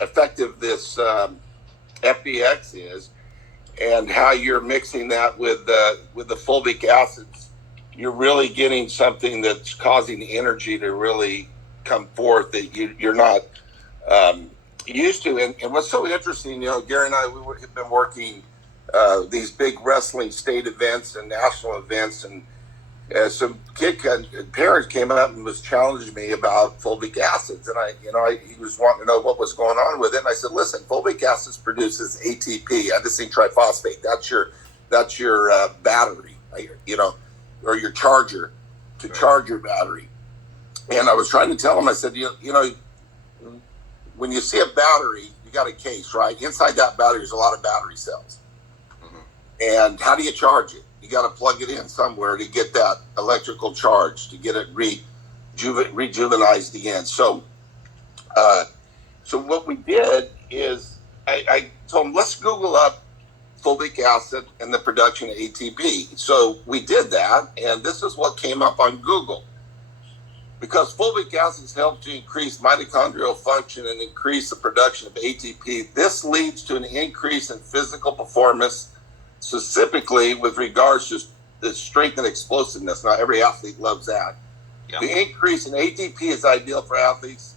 effective this FBX is, and how you're mixing that with the fulvic acids, you're really getting something that's causing the energy to really come forth that you're not used to. And what's so interesting, Gary and I, have been working these big wrestling state events and national events, and some parents came up and was challenging me about fulvic acids, and he was wanting to know what was going on with it. And I said, listen, fulvic acids produces ATP, adenosine triphosphate. That's your battery, or your charger to charge your battery. And I was trying to tell him, I said, when you see a battery, you got a case, right? Inside that battery, there's a lot of battery cells. Mm-hmm. And how do you charge it? You got to plug it in somewhere to get that electrical charge, to get it rejuvenized again. So what we did is I told him, let's Google up fulvic acid and the production of ATP. So we did that, and this is what came up on Google. Because fulvic acids help to increase mitochondrial function and increase the production of ATP, this leads to an increase in physical performance, specifically with regards to the strength and explosiveness. Now, every athlete loves that. Yeah. The increase in ATP is ideal for athletes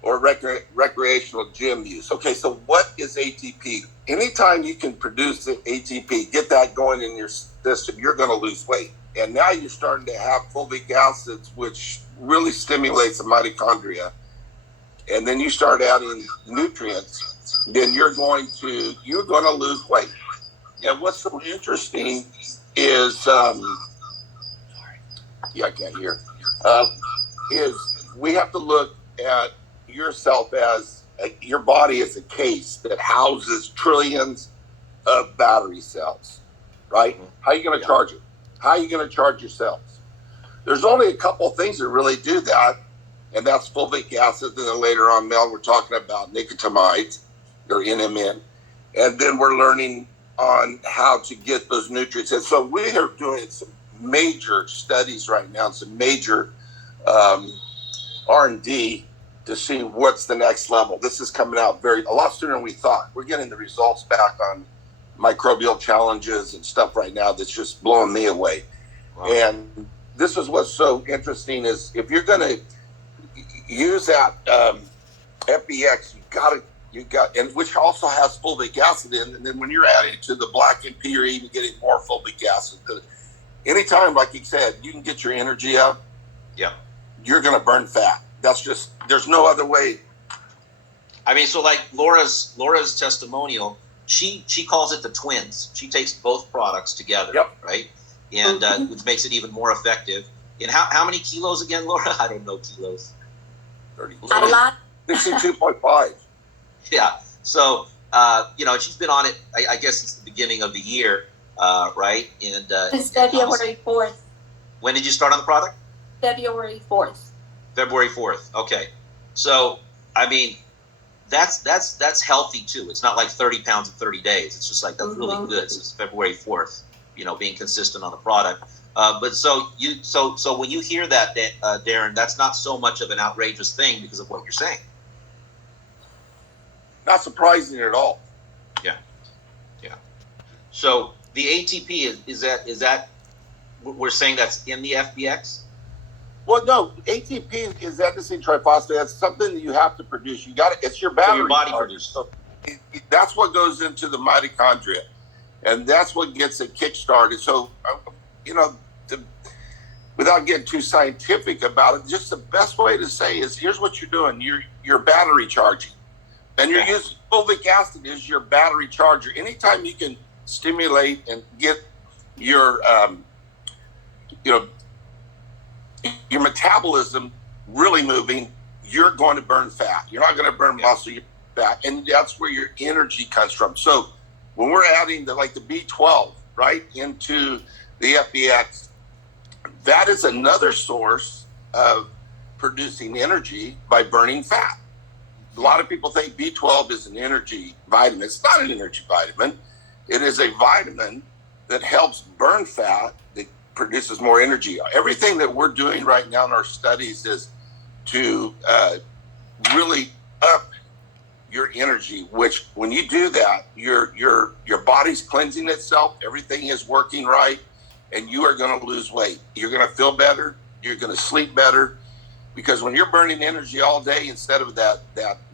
or recreational gym use. Okay, so what is ATP? Anytime you can produce the ATP, get that going in your system, you're going to lose weight. And now you're starting to have fulvic acids, which really stimulates the mitochondria. And then you start adding nutrients, then you're going to lose weight. And what's so interesting is, I can't hear, is we have to look at yourself as your body is a case that houses trillions of battery cells, right? How are you going to charge it? How are you going to charge your cells? There's only a couple of things that really do that, and that's fulvic acid. And then later on, Mel, we're talking about nicotamides, or NMN. And then we're learning on how to get those nutrients. And so we are doing some major studies right now, some major R&D to see what's the next level. This is coming out a lot sooner than we thought. We're getting the results back on microbial challenges and stuff right now that's just blowing me away. Wow. And this is what's so interesting is if you're going to use that FBX, and which also has fulvic acid in, and then when you're adding it to the black MP, you're even getting more fulvic acid. Anytime, like you said, you can get your energy up, you're going to burn fat. That's just, there's no other way. I mean, so like Laura's testimonial, she calls it the twins. She takes both products together, right? And which makes it even more effective. And how many kilos again, Laura? I don't know kilos. 62.5. Yeah. So, she's been on it, I guess, since the beginning of the year, right? And it's February 4th. When did you start on the product? February 4th. February 4th. Okay. So, I mean, that's healthy too. It's not like 30 pounds in 30 days. It's just like, that's really good since February 4th, being consistent on the product. But so when you hear that, Darren, that's not so much of an outrageous thing because of what you're saying. Not surprising at all. Yeah. So the ATP is that we're saying that's in the FBX? Well, no, ATP is adenosine triphosphate. That's something that you have to produce. You got it. It's your battery. So your body produces. So that's what goes into the mitochondria, and that's what gets it kick-started. So, without getting too scientific about it, just the best way to say is, here's what you're doing. You're battery charging, and you're using fulvic acid as your battery charger. Anytime you can stimulate and get your your metabolism really moving, you're going to burn fat. You're not going to burn muscle, you burn fat. And that's where your energy comes from. So when we're adding the B12, right, into the FBX, that is another source of producing energy by burning fat. A lot of people think B12 is an energy vitamin. It's not an energy vitamin. It is a vitamin that helps burn fat, that produces more energy. Everything that we're doing right now in our studies is to really your energy, which when you do that, your body's cleansing itself, everything is working right, and you are going to lose weight. You're going to feel better. You're going to sleep better, because when you're burning energy all day instead of that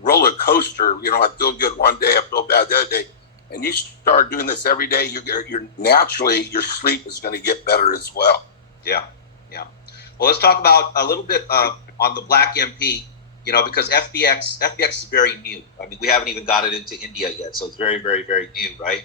roller coaster, I feel good one day, I feel bad the other day, and you start doing this every day, you're naturally, your sleep is going to get better as well. Yeah. Well, let's talk about a little bit on the Black MP. Because FBX is very new. I mean, we haven't even got it into India yet, so it's very, very, very new, right?